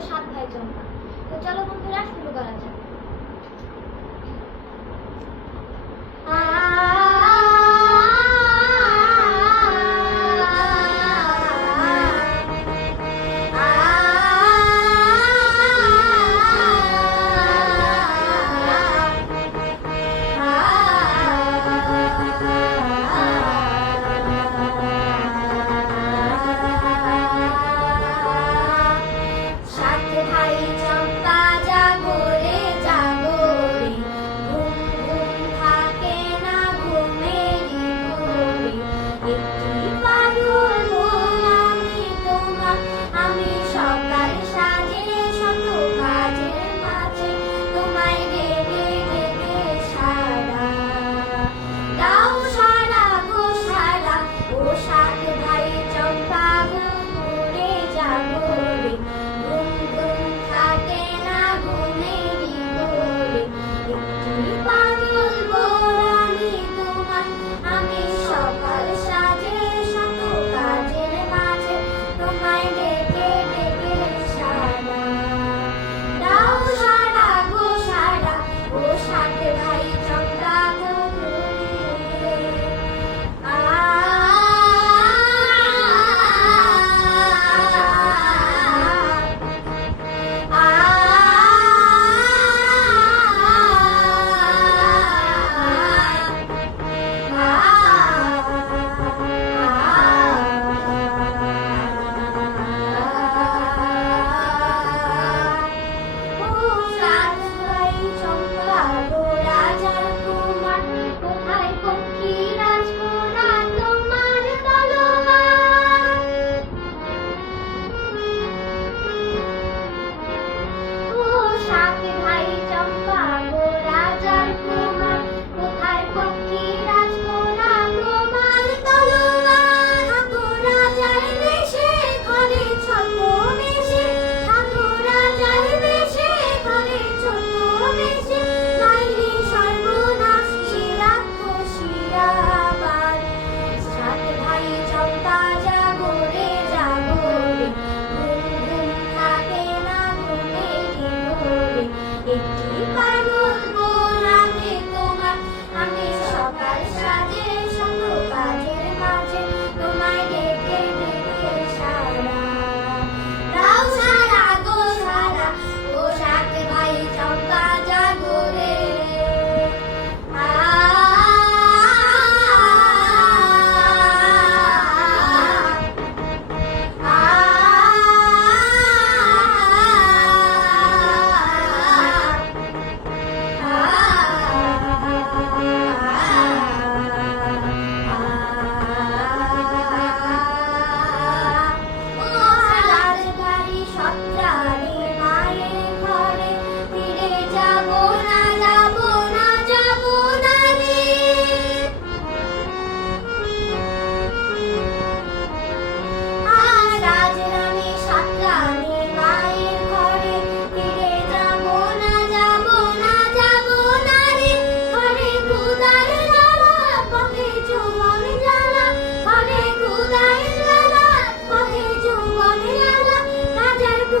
সাত ভাই জন্য। তো চলো বন্ধুরা শুরু করা যাক।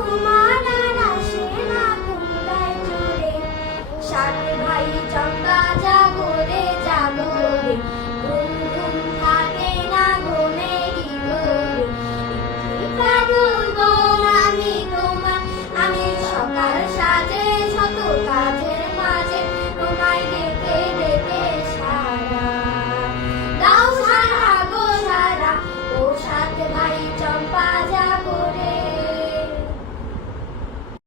তোমার